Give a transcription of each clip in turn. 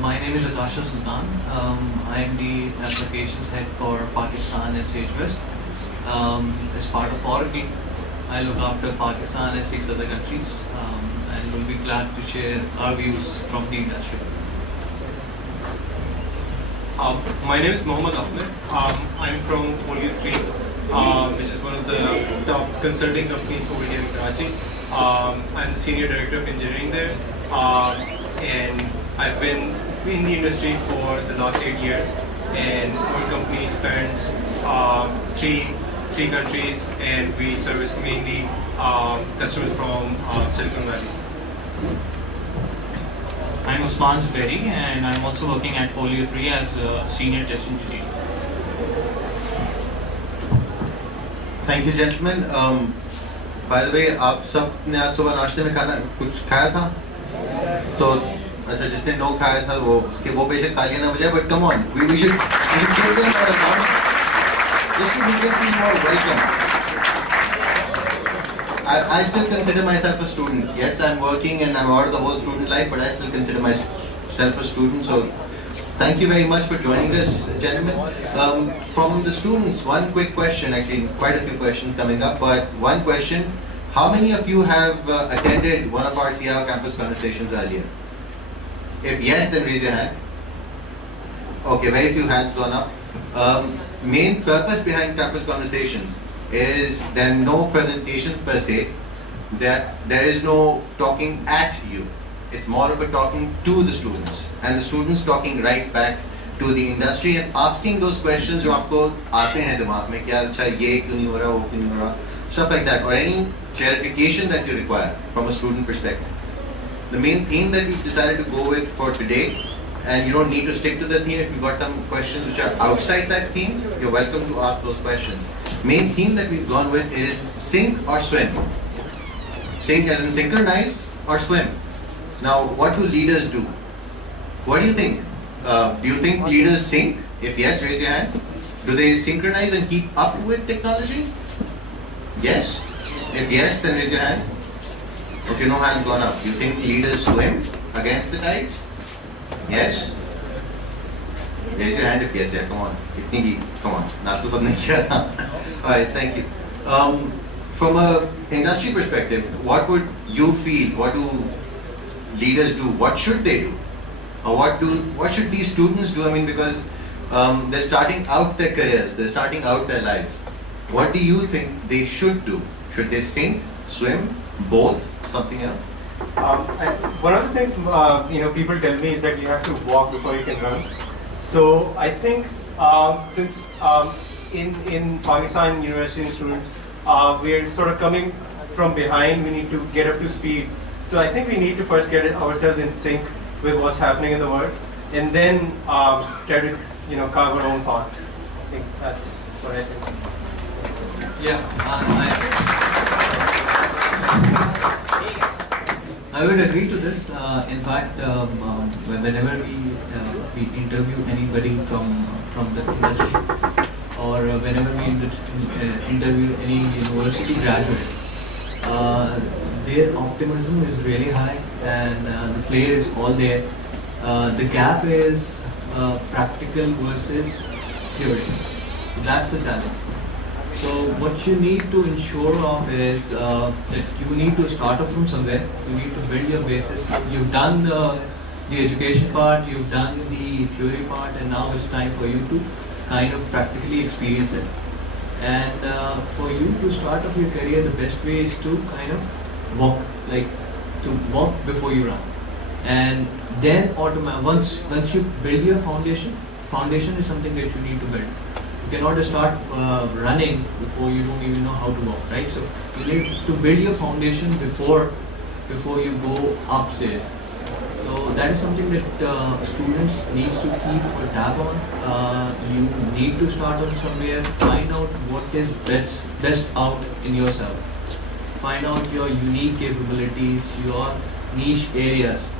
My name is Akasha Sultan. I am the applications head for Pakistan and Sage West. As part of Oracle, I look after Pakistan and 6 other countries, and will be glad to share our views from the industry. My name is Mohammad Ahmed. I'm from Folio 3, which is one of the top consulting companies over here in Karachi. I'm the senior director of engineering there, and I've been in the industry for the last 8 years. And our company spans three countries, and we service mainly customers from Silicon Valley. I'm Usman Zubairi, and I'm also working at Folio 3 as a senior test engineer. Thank you, gentlemen. By the way, आप सब ने आज सुबह नाश्ते में खाना कुछ खाया था? तो अच्छा, जिसने नो खाया था वो उसके वो बेशक तालियां ना बजाए, but come on, we should give them a round just to make them feel more welcome. I still consider myself a student. Yes, I'm working and I'm out of the whole student life, but I still consider myself a student. So thank you very much for joining us, gentlemen. From the students, one quick question, actually quite a few questions coming up, but one question. How many of you have attended one of our CIO campus conversations earlier? If yes, then raise your hand. Okay, very few hands gone up. Main purpose behind campus conversations is there are no presentations per se. There is no talking at you. It's more of a talking to the students, and the students talking right back to the industry and asking those questions जो आपको आते हैं दिमाग में, क्या अच्छा ये क्यों नहीं हो रहा, वो क्यों नहीं हो रहा, stuff like that, or any clarification that you require from a student perspective. The main theme that we've decided to go with for today, and you don't need to stick to the theme. If you've got some questions which are outside that theme, you're welcome to ask those questions. Main theme that we've gone with is sink or swim. Sink as in synchronize or swim. Now, what do leaders do? What do you think? Do you think leaders sink? If yes, raise your hand. Do they synchronize and keep up with technology? Yes? If yes, then raise your hand. Okay, no hands gone up. You think leaders swim against the tides? Yes? Raise your hand if yes, yeah, come on. Come on. Nasta sab nahi kiya tha. Alright, thank you. From a industry perspective, what would you feel? What do leaders do? What should they do? Or what should these students do? I mean, because they're starting out their careers, they're starting out their lives. What do you think they should do? Should they sink, swim, both, something else? One of the things people tell me is that you have to walk before you can run. So I think since in Pakistan university students, we're sort of coming from behind, we need to get up to speed. So I think we need to first get ourselves in sync with what's happening in the world, and then try to carve our own path. I think that's what I think. Yeah, I would agree to this. In fact, whenever we interview anybody from the industry, or whenever we interview any university graduate, their optimism is really high, and the flair is all there. The gap is practical versus theory. So that's a challenge. So what you need to ensure of is that you need to start off from somewhere. You need to build your basis. You've done the education part, you've done the theory part, and now it's time for you to kind of practically experience it. And for you to start off your career, the best way is to kind of walk before you run. And then once you build your foundation is something that you need to build. You cannot start running before you don't even know how to walk, right? So you need to build your foundation before you go upstairs. So that is something that students needs to keep a tab on. You need to start on somewhere, find out what is best out in yourself. Find out your unique capabilities, your niche areas,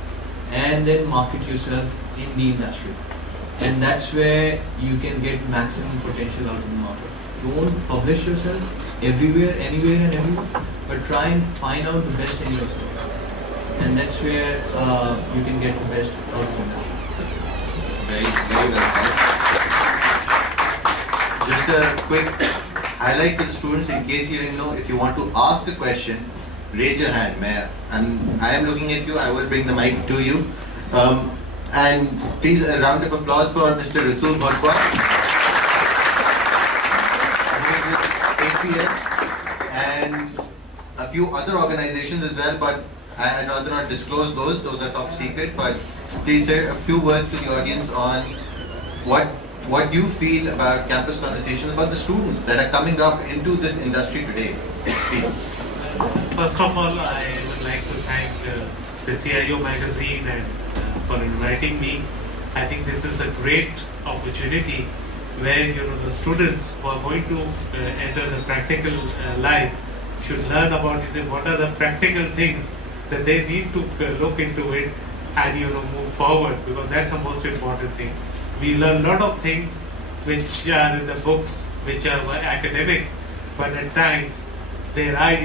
and then market yourself in the industry. And that's where you can get maximum potential out of the market. Don't publish yourself everywhere, anywhere and everywhere, but try and find out the best in yourself. And that's where you can get the best out of the industry. a quick highlight to the students in case you didn't know. If you want to ask a question, raise your hand. I am looking at you. I will bring the mic to you. And please, a round of applause for Mr. Rasool Bhargwa, who is with APL and a few other organizations as well, but I'd rather not disclose those. Those are top secret. But please, sir, a few words to the audience on what you feel about campus conversations, about the students that are coming up into this industry today. Please. First of all, I would like to thank the CIO magazine and for inviting me. I think this is a great opportunity where the students who are going to enter the practical life should learn about what are the practical things that they need to look into it and move forward, because that's the most important thing. We learn a lot of things which are in the books, which are academics, but at times there are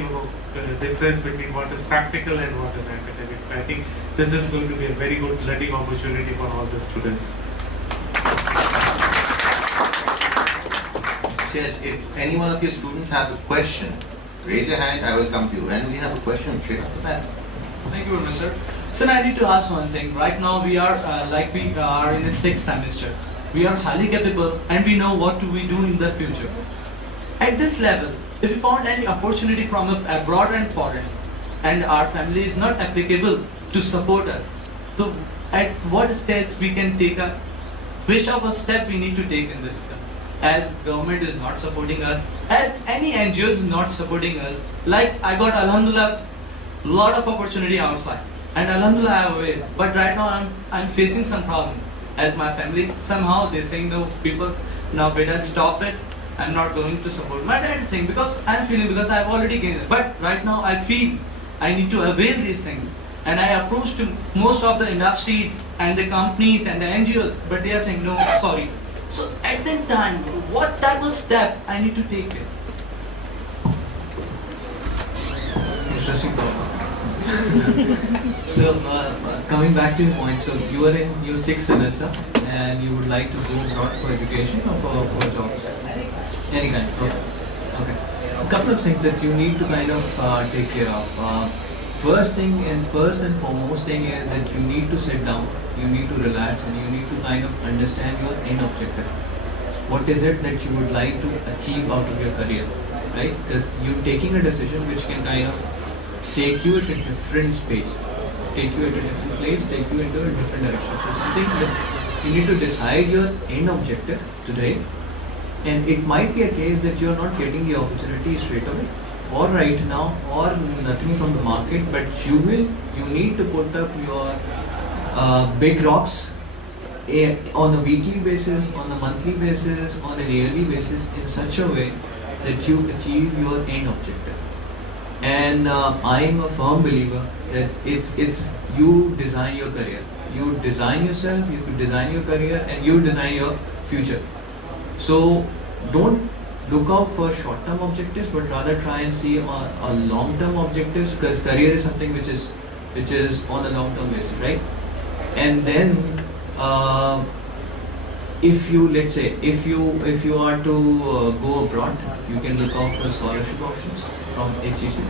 difference between what is practical and what is academic. So I think this is going to be a very good learning opportunity for all the students. Yes, if any one of your students have a question, raise your hand, I will come to you. And we have a question straight off the bat. Thank you, Sir. Sir, I need to ask one thing. Right now we are we are in the 6th semester. We are highly capable and we know what we do in the future. At this level, if we found any opportunity from abroad and foreign, and our family is not applicable to support us, so at what step we can take which of a step we need to take in this? As government is not supporting us, as any NGO is not supporting us, like I got alhamdulillah lot of opportunity outside, and alhamdulillah I have away, but right now I'm facing some problem. As my family, somehow they're saying, no, people, now better stop it, I'm not going to support. My dad is saying, because I'm feeling, because I've already gained it. But right now I feel I need to avail these things. And I approach to most of the industries and the companies and the NGOs, but they are saying, no, sorry. So at that time, what type of step I need to take it? Interesting problem. So coming back to your point, so you are in your 6th semester and you would like to go abroad for education or for a job? Any kind, okay. So a couple of things that you need to kind of take care of. First and foremost thing is that you need to sit down, you need to relax, and you need to kind of understand your end objective. What is it that you would like to achieve out of your career, right? Because you're taking a decision which can kind of take you at a different space, take you at a different place, take you into a different direction. So something that you need to decide your end objective today, and it might be a case that you are not getting the opportunity straight away or right now or nothing from the market, but you need to put up your big rocks on a weekly basis, on a monthly basis, on a yearly basis in such a way that you achieve your end objective. And I am a firm believer that it's you design your career. You design yourself, you could design your career, and you design your future. So don't look out for short-term objectives, but rather try and see a long-term objectives, because career is something which is on a long-term basis, right? And then if you are to go abroad, you can look out for scholarship options from HEC.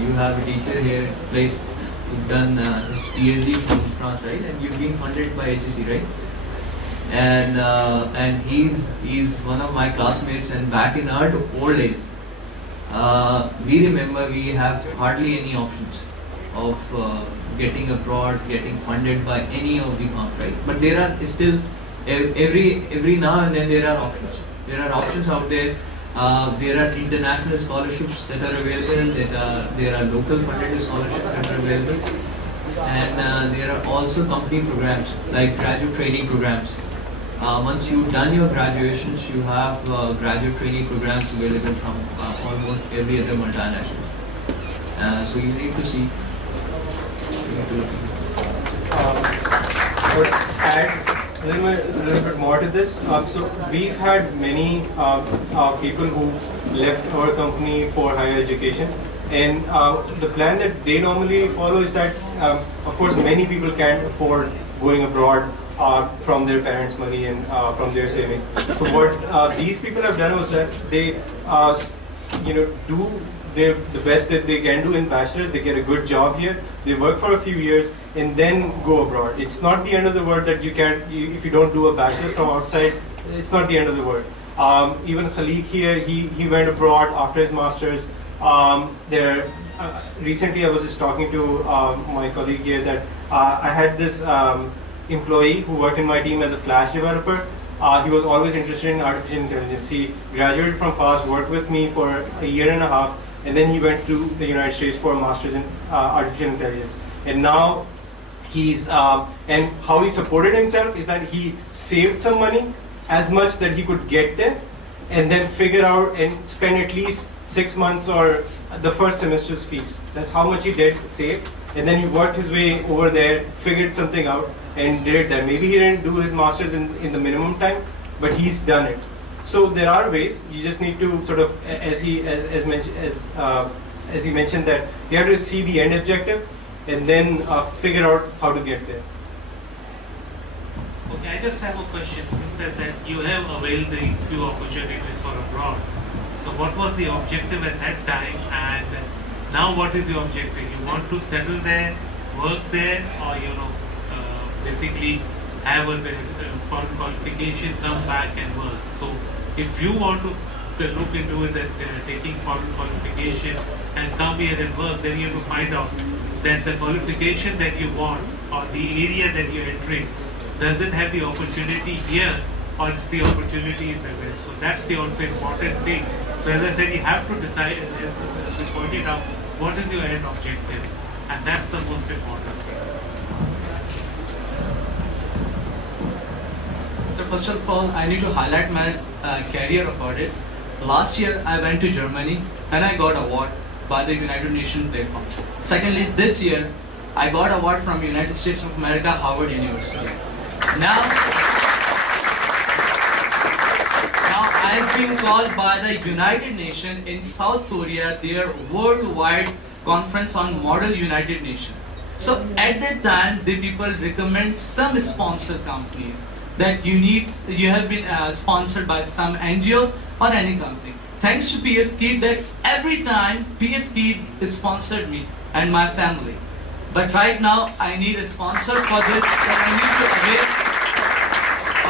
You have a teacher here in place who've done his PhD from France, right? And you've been funded by HEC, right? And he's one of my classmates, and back in our old days, we remember we have hardly any options of getting abroad, getting funded by any of the firms, right? But there are still every now and then there are options. There are options out there. There are international scholarships that are available. There are local funded scholarships that are available, and there are also company programs like graduate training programs. Once you've done your graduations, you have graduate training programs available from almost every other multinationals. So you need to see. I would add a little bit more to this. So we've had many people who left our company for higher education, and the plan that they normally follow is that, of course, many people can't afford going abroad from their parents' money and from their savings. So what these people have done was that they, do the best that they can do in bachelor's. They get a good job here. They work for a few years and then go abroad. It's not the end of the world that if you don't do a bachelor's from outside. It's not the end of the world. Even Khalik here, he went abroad after his master's. Recently, I was just talking to my colleague here that I had this employee who worked in my team as a Flash developer. He was always interested in artificial intelligence. He graduated from FAST, worked with me for a year and a half, and then he went to the United States for a master's in artificial intelligence. And now he's, and how he supported himself is that he saved some money, as much that he could get there, and then figure out and spend at least 6 months or the first semester's fees. That's how much he did save, and then he worked his way over there, figured something out, and did that. Maybe he didn't do his master's in the minimum time, but he's done it. So there are ways. You just need to sort of, as he mentioned, that you have to see the end objective, and then figure out how to get there. Okay, I just have a question. You said that you have availed the few opportunities for abroad. So what was the objective at that time, and now what is your objective? You want to settle there, work there, or basically have a qualification, come back and work. So if you want to look into it that taking qualification and come here and work, then you have to find out that the qualification that you want or the area that you're entering, does it have the opportunity here or is the opportunity in the West? So that's the also important thing. So as I said, you have to decide, as we pointed out, what is your end objective, and that's the most important thing. So first of all, I need to highlight my career of audit. Last year, I went to Germany and I got award by the United Nations platform. Secondly, this year, I got award from United States of America, Harvard University. Now I've been called by the United Nations in South Korea, their worldwide conference on Model United Nations. So at that time, the people recommend some sponsor companies that you have been sponsored by some NGOs or any company. Thanks to PF Kid that every time PF Kid sponsored me and my family. But right now I need a sponsor for this, and I need to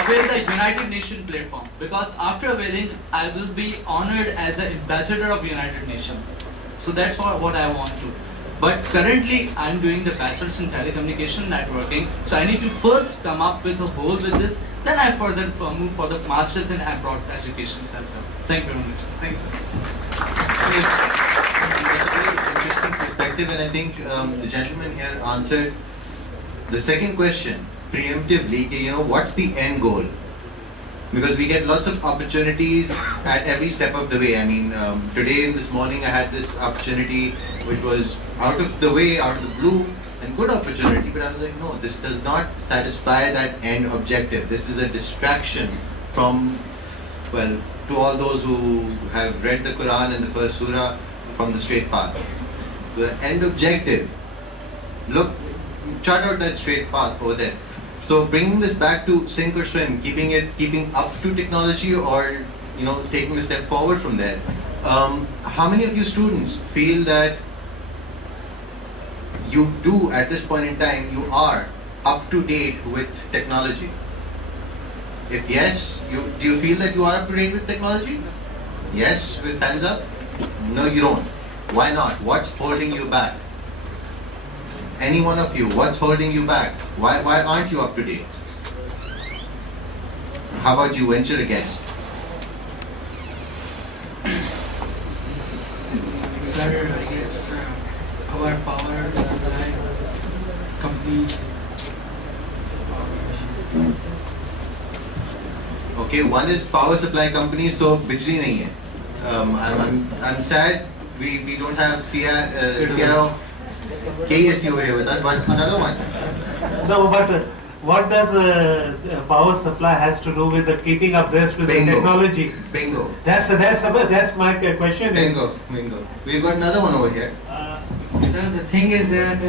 avail the United Nations platform, because after availing I will be honored as an ambassador of United Nations. So that's what I want to. But currently I'm doing the bachelor's in telecommunication networking, so I need to first come up with a goal with this, then I further move for the master's in abroad education as well. Thank you very much. Thanks. That's a very interesting perspective, and I think the gentleman here answered the second question preemptively. What's the end goal? Because we get lots of opportunities at every step of the way. I mean, today, this morning, I had this opportunity which was out of the way, out of the blue, and good opportunity, but I was like, no, this does not satisfy that end objective. This is a distraction from, well, to all those who have read the Quran and the first surah, from the straight path. The end objective, look, chart out that straight path over there. So bringing this back to sink or swim, keeping up to technology, or taking a step forward from there. How many of you students feel that you do at this point in time, you are up to date with technology? If yes, do you feel that you are up to date with technology? Yes, with hands up? No, you don't. Why not? What's holding you back? Any one of you, what's holding you back? Why aren't you up to date? How about you? Venture a guess. Sir, I guess our power supply company. Okay, one is power supply company, so bijli nahi hai. I'm sad we don't have CIO KSU here with us, but another one. No, but what does power supply has to do with the keeping abreast with Bingo. the technology? Bingo. That's my question. Bingo. We've got another one over here. Sir, the thing is that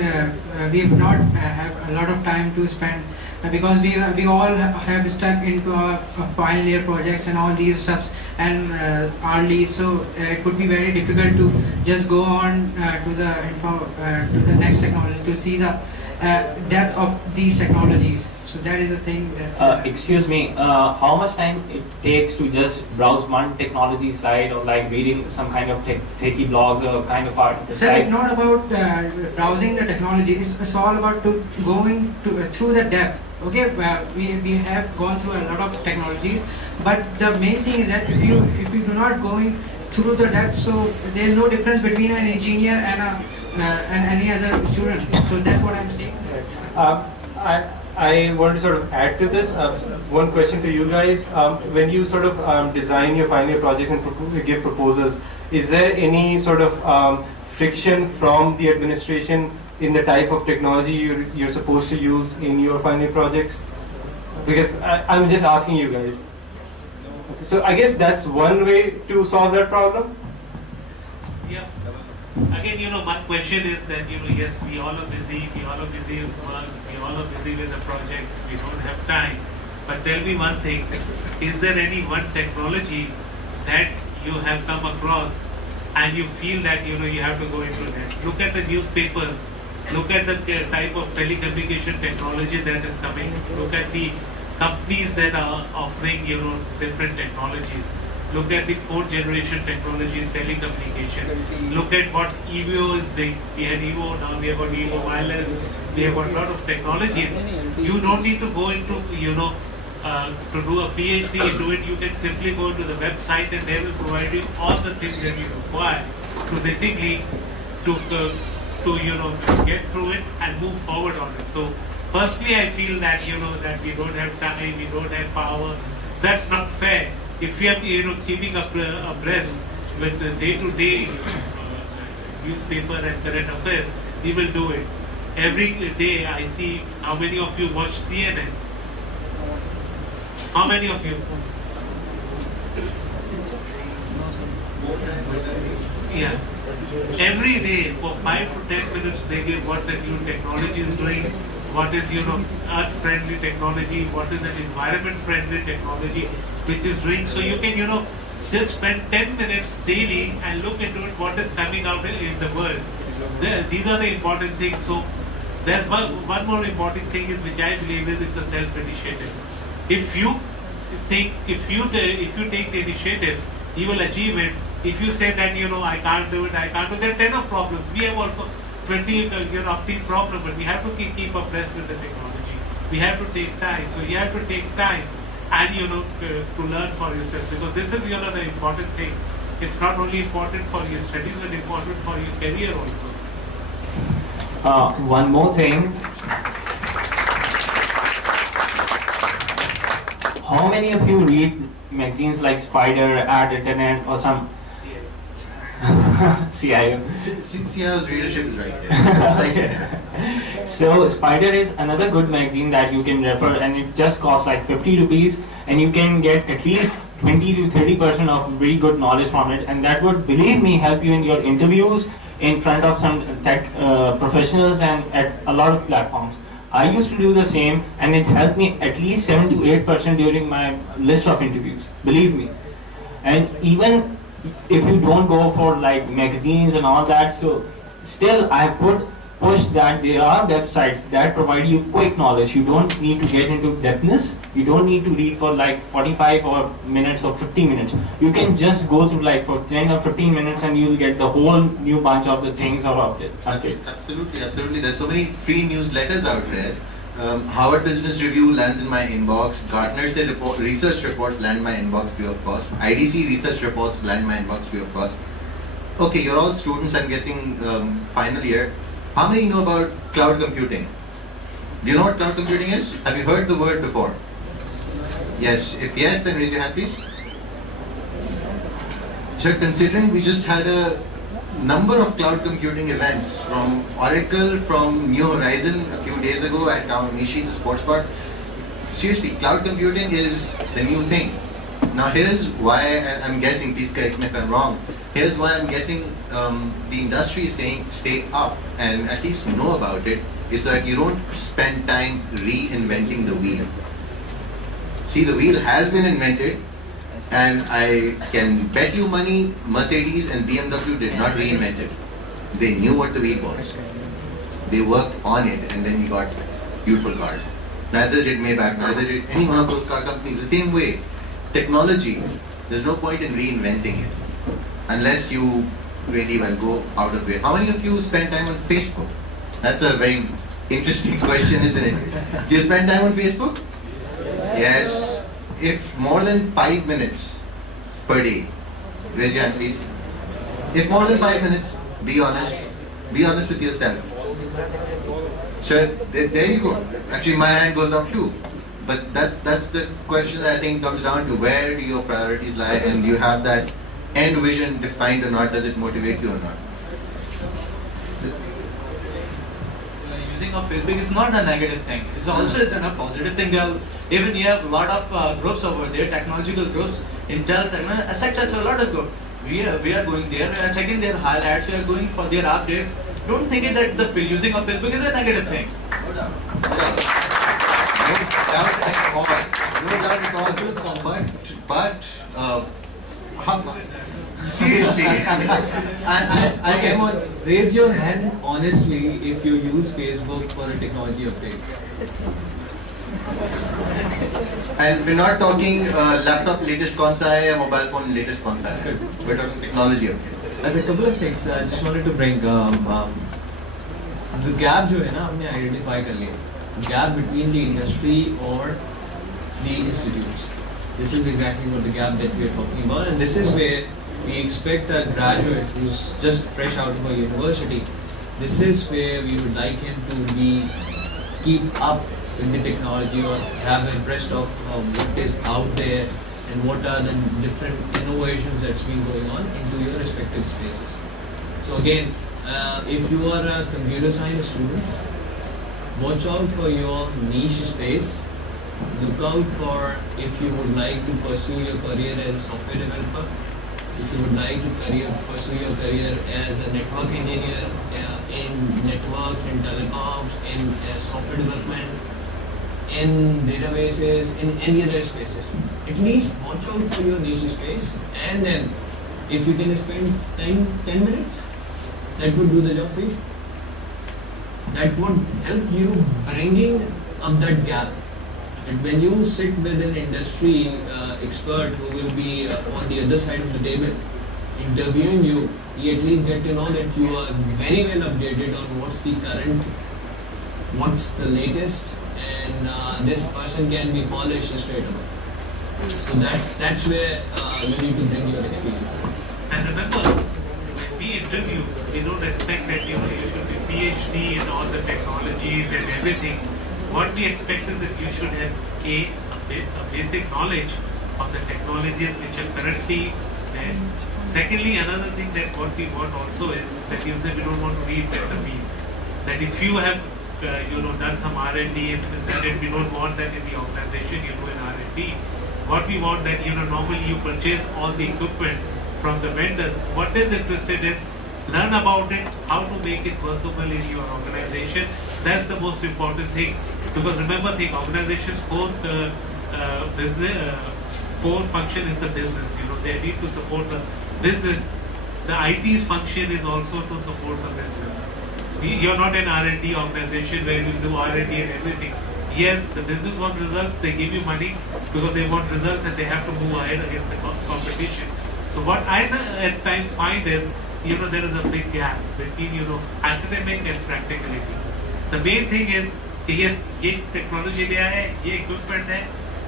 we have not have a lot of time to spend because we all have stuck into our final year projects and all these stuffs and our leads, so it would be very difficult to just go on to the next technology to see the depth of these technologies. So that is the thing that. Excuse me, how much time it takes to just browse one technology site or like reading some kind of techie blogs or kind of art? Sir, it's not about browsing the technology. It's all about going through the depth. Okay, we have gone through a lot of technologies, but the main thing is that if you do not going through the depth, so there is no difference between an engineer and any other student. So that's what I'm saying. I want to sort of add to this. One question to you guys. When you sort of design your final year projects and give proposals, is there any sort of friction from the administration in the type of technology you're supposed to use in your final year projects? Because I'm just asking you guys. Okay, so I guess that's one way to solve that problem. Yeah. Again, one question is that, yes, we all are busy with work, we all are busy with the projects, we don't have time. But tell me one thing, is there any one technology that you have come across and you feel that, you have to go into that? Look at the newspapers, look at the type of telecommunication technology that is coming, look at the companies that are offering, different technologies. Look at the fourth generation technology in telecommunication. Look at what EVO is doing. We had EVO, now we have got EVO Wireless. We have got a lot of technologies. You don't need to go into, to do a PhD into it. You can simply go to the website and they will provide you all the things that you require to basically get through it and move forward on it. So personally, I feel that that we don't have time, we don't have power. That's not fair. If we are keeping abreast with the day-to-day newspaper and current affairs, we will do it. Every day I see how many of you watch CNN. How many of you? Yeah. Every day for 5 to 10 minutes they give what the new technology is doing, what is earth-friendly technology, what is an environment-friendly technology which is doing. So you can just spend 10 minutes daily and look into it, what is coming out in the world. These are the important things. So there's one more important thing is which I believe is it's a self-initiative. If you take the initiative, you will achieve it. If you say that I can't do it, there are 10 of problems. We have also 20 upbeat problems, but we have to keep abreast with the technology. We have to take time. So you have to take time and to learn for yourself, because this is the important thing. It's not only important for your studies, but important for your career also. One more thing. How many of you read magazines like Spider, Ad Internet, or some CIO? CIO's readership is right here. So Spider is another good magazine that you can refer, and it just costs like 50 rupees, and you can get at least 20 to 30% of very good knowledge from it, and that would, believe me, help you in your interviews in front of some tech professionals and at a lot of platforms. I used to do the same, and it helped me at least 7 to 8% during my list of interviews, believe me. And even if you don't go for like magazines and all that, so still I push that there are websites that provide you quick knowledge. You don't need to get into depthness. You don't need to read for like 45 minutes or 50 minutes. You can just go through like for 10 or 15 minutes and you'll get the whole new bunch of the things or updates. Absolutely. There's so many free newsletters out there. Harvard Business Review lands in my inbox. Gartner say research reports land in my inbox free of cost. IDC research reports land in my inbox free of cost. Okay, you're all students, I'm guessing, final year. How many know about cloud computing? Do you know what cloud computing is? Have you heard the word before? Yes. If yes, then raise your hand, please. So considering we just had a number of cloud computing events from Oracle, from New Horizon a few days ago at Kawamishi, the sports bar. Seriously, cloud computing is the new thing. Now here's why I'm guessing, please correct me if I'm wrong, here's why I'm guessing the industry is saying stay up and at least know about it. is that you don't spend time reinventing the wheel. See, the wheel has been invented, and I can bet you money Mercedes and BMW did not reinvent it. They knew what the wheel was. They worked on it, and then we got beautiful cars. Neither did Maybach, neither did any one of those car companies. The same way, technology, there's no point in reinventing it unless you really well go out of it. How many of you spend time on Facebook? That's a very interesting question, isn't it? Do you spend time on Facebook? Yes. If more than 5 minutes per day, raise your hand please. If more than 5 minutes, be honest. Be honest with yourself. So there you go. Actually, my hand goes up too. But that's the question that I think comes down to, where do your priorities lie, and do you have that end vision defined or not? Does it motivate you or not? Using of Facebook is not a negative thing. It's also a positive thing. Even you have a lot of groups over there, technological groups, Intel, etc. So a lot of groups. We are going there. We are checking their highlights. We are going for their updates. Don't think it that the using of Facebook is a negative thing. No doubt. No doubt at all. No doubt at all. But seriously, I am on. Raise your hand honestly if you use Facebook for a technology update. And we're not talking laptop latest kaun sa hai ya mobile phone latest kaun sa hai. We're talking technology update. As a couple of things, I just wanted to bring the gap जो है ना हमने identify कर लिया. Gap between the industry or the institutes. This is exactly what the gap that we are talking about, and this is where we expect a graduate who's just fresh out of a university. This is where we would like him to keep up with the technology or have abreast of what is out there and what are the different innovations that's been going on into your respective spaces. So again, if you are a computer science student, watch out for your niche space. Look out for if you would like to pursue your career as a software developer, if you would like to pursue your career as a network engineer in networks, in telecoms, in software development, in databases, in any other spaces. At least watch out for your niche space, and then if you can spend 10 minutes, that would do the job for you. That would help you bringing up that gap. And when you sit with an industry expert who will be on the other side of the table interviewing you, you at least get to know that you are very well updated on what's the current, what's the latest, and this person can be polished straight away. So that's where you need to bring your experience. And remember, when we interview, we don't expect that you should be PhD in all the technologies and everything. What we expect is that you should have a basic knowledge of the technologies which are currently there. Secondly, another thing that what we want also is that you say we don't want to reinvent the wheel. That if you have done some R&D and that we don't want that in the organization, you do an R&D. What we want that normally you purchase all the equipment from the vendors. What is interested is learn about it, how to make it workable in your organization. That's the most important thing. Because remember, the organization's core function is the business. They need to support the business. The IT's function is also to support the business. You're not an R&D organization where you do R&D and everything. Here, the business wants results. They give you money because they want results, and they have to move ahead against the competition. So what I at times find is, there is a big gap between academic and practicality. The main thing is, yes, ये technology दिया है, ये equipment है.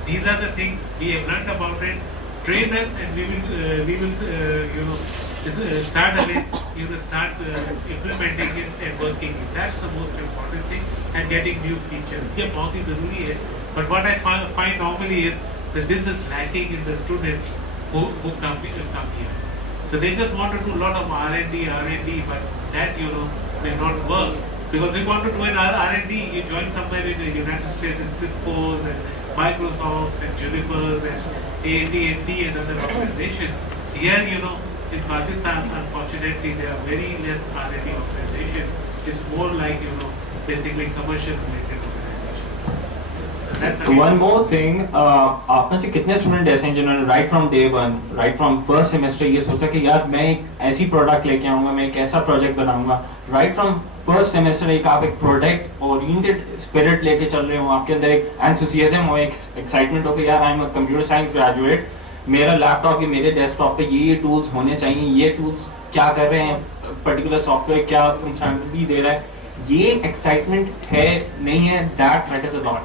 These are the things we have learned about it. Train us, and we will start implementing it and working it. That's the most important thing, and getting new features. ये बहुत ही ज़रूरी है. But what I find normally is that this is lacking in the students who come here. So they just want to do a lot of R&D, but that may not work. Because we want to do an R&D, you join somewhere in the United States, in Cisco's and Microsoft's and Juniper's and AT&T and other organizations. Here, in Pakistan, unfortunately, there are very less R&D organization. It's more like, basically commercial related organizations. That's One more thing, आप में से कितने student ऐसे हैं जिन्होंने right from day one, right from first semester ये सोचा कि यार मैं एक ऐसी प्रोडक्ट लेके आऊंगा, मैं एक ऐसा प्रोजेक्ट बनाऊंगा, राइट फ्रॉम फर्स्ट सेमेस्टर एक आप एक प्रोडक्ट ओरिएंटेड स्पिरिट लेके चल रहे हो, आपके अंदर एक एंथुसियाज्म हो, एक एक्साइटमेंट हो कि यार I am a computer science graduate, मेरा लैपटॉप या मेरे डेस्कटॉप पे ये टूल्स होने चाहिए, ये टूल्स क्या कर रहे हैं, पर्टिकुलर सॉफ्टवेयर क्या फंक्शनैलिटी दे रहा है, ये एक्साइटमेंट है नहीं है, दैट मैटर्स अ लॉट.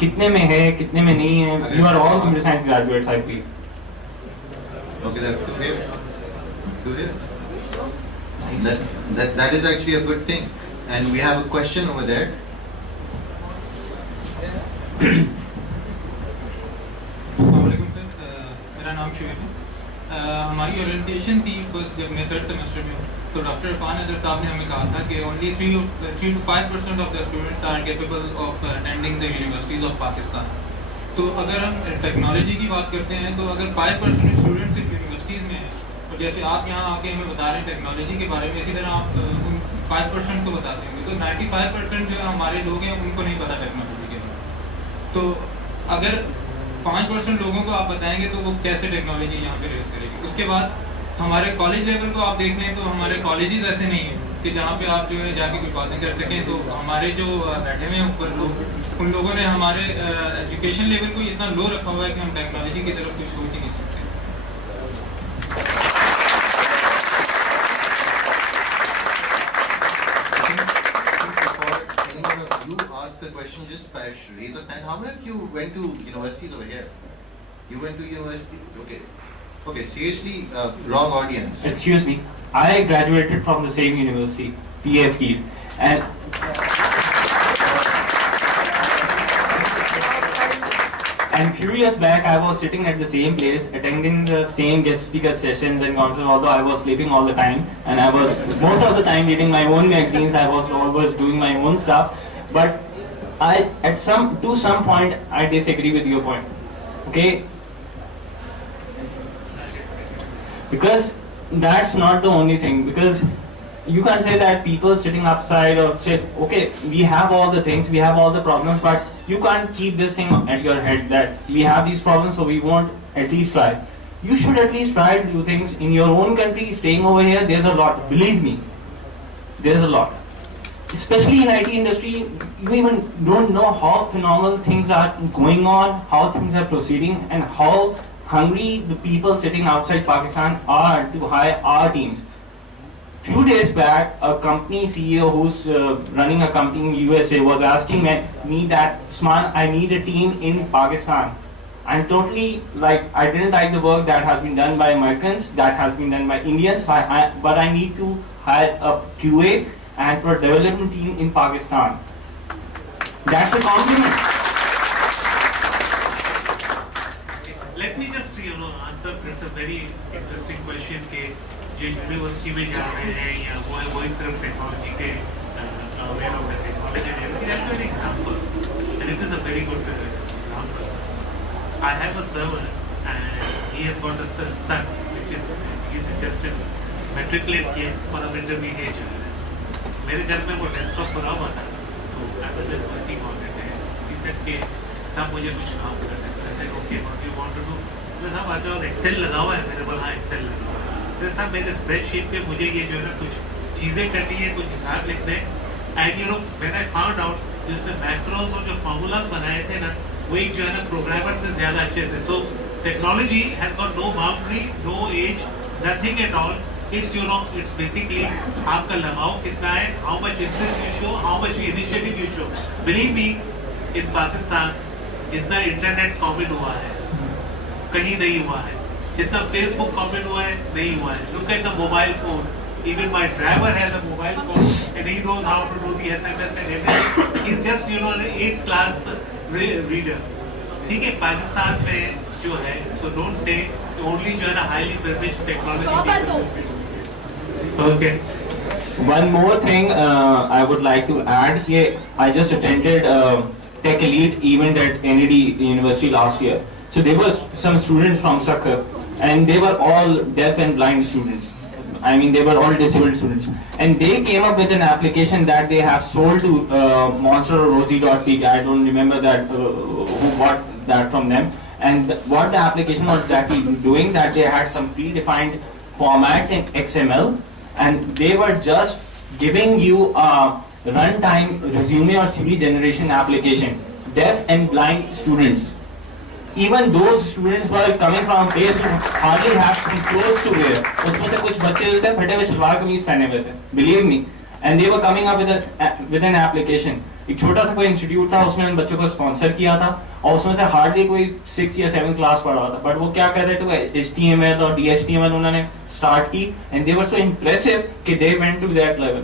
कितने में है कितने में नहीं है, you are all computer science graduates I feel. Okay, that's two here. Two here. That is actually a good thing. And we have a question over there. अस्सलामुअलैकुम sir, मेरा नाम शुएब है. हमारी ओरिएंटेशन थी फर्स्ट जब मैं थर्ड सेमेस्टर में हूँ, तो डॉक्टर इरफान अदर साहब ने हमें कहा था कि only 3 to 5% of the students are capable of attending the universities of Pakistan. तो अगर हम टेक्नोलॉजी की बात करते हैं तो अगर 5% स्टूडेंट्स सिर्फ यूनिवर्सिटीज़ में हैं, और जैसे आप यहाँ आके हमें बता रहे हैं टेक्नोलॉजी के बारे में, इसी तरह आप उन 5% को बताते होंगे, तो 95% जो हमारे लोग हैं उनको नहीं पता टेक्नोलॉजी के बारे में. तो अगर 5% लोगों को आप बताएंगे तो वो कैसे टेक्नोलॉजी यहाँ पे रेस करेंगे. उसके बाद हमारे कॉलेज लेवल को आप देख लें तो हमारे कॉलेजेस ऐसे नहीं हैं कि जहाँ पे आप जो है जाके कोई बातें कर सकें. तो हमारे जो बैठे हुए हैं ऊपर लोग, उन लोगों ने हमारे एजुकेशन लेवल को इतना लो रखा हुआ है कि हम टेक्नोलॉजी की तरफ कुछ सोच ही नहीं सकते. The question just by raise of hand. How many of you went to universities over here? You went to university? Okay. Okay, seriously, wrong audience. Excuse me, I graduated from the same university, PFD, and few years back I was sitting at the same place, attending the same guest speaker sessions and conferences, although I was sleeping all the time, and I was most of the time reading my own magazines, I was always doing my own stuff, but to some point I disagree with your point, okay? Because that's not the only thing, because you can't say that people sitting upside or say, okay, we have all the things, we have all the problems, but you can't keep this thing at your head that we have these problems so we won't at least try. You should at least try to do things in your own country. Staying over here, there's a lot, believe me, there's a lot. Especially in IT industry, you even don't know how phenomenal things are going on, how things are proceeding, and how hungry the people sitting outside Pakistan are to hire our teams. Few days back, a company CEO who's running a company in USA was asking me that, Usman, I need a team in Pakistan. I'm totally I didn't like the work that has been done by Americans, that has been done by Indians, but I need to hire a QA and for development team in Pakistan. That's a compliment. Let me just answer this a very interesting question के जो university में जा रहे हैं या वो सिर्फ technology के aware of the technology and everything. I'll give an example, and it is a very good example. I have a server and he has got a son which is just matriculate किए और अब intermediate जा रहा है. मेरे घर में वो डेस्कटॉप पड़ा हुआ था, तो I was just working on it. He said कि साहब मुझे कुछ काम करना है. I said okay, what do you want to do? तो साहब आज और एक्सेल लगा हुआ है मेरे पास. हाँ, एक्सेल लगा हुआ है. तो साहब मेरे स्प्रेडशीट पे मुझे ये जो है ना कुछ चीज़ें करनी है, कुछ हिसाब लिखने हैं. And when I found out जिसने मैक्रोस और जो फार्मूलाज बनाए थे ना, वो एक जो है ना प्रोग्रामर से ज़्यादा अच्छे थे. So technology has got no boundary, no age, nothing at all. It's it's basically आपका लगाव कितना है, how much interest you show, how much initiative you show. Believe me, in Pakistan जितना इंटरनेट कॉमन हुआ है कहीं नहीं हुआ है, जितना फेसबुक कॉमन हुआ है नहीं हुआ है. Look at the mobile phone. Even my driver has a mobile phone and he knows how to do the SMS and everything. He's just an 8th class reader. ठीक है, पाकिस्तान में जो है, so don't say only जो है ना highly privileged technology. Okay. One more thing I would like to add here. I just attended Tech Elite event at NED University last year. So there were some students from Sakhar and they were all deaf and blind students. I mean, they were all disabled students, and they came up with an application that they have sold to Monster or Rosie.pk. I don't remember that who bought that from them. And what the application was exactly doing, that they had some predefined formats in XML, and they were just giving you a runtime resume or CV generation application. Deaf and blind students, even those students were coming from a place who hardly have some clothes to wear. उसमें से कुछ बच्चे थे फटे हुए शलवार कमीज पहने हुए थे, believe me, and they were coming up with an application. एक छोटा सा कोई इंस्टीट्यूट था, उसने उन बच्चों को स्पॉन्सर किया था, और उसमें से हार्डली कोई 6 या 7 क्लास पढ़ा था, बट वो क्या कर रहे थे, HTML और DHTML उन्होंने स्टार्ट की, and they were so impressive कि they went to that level.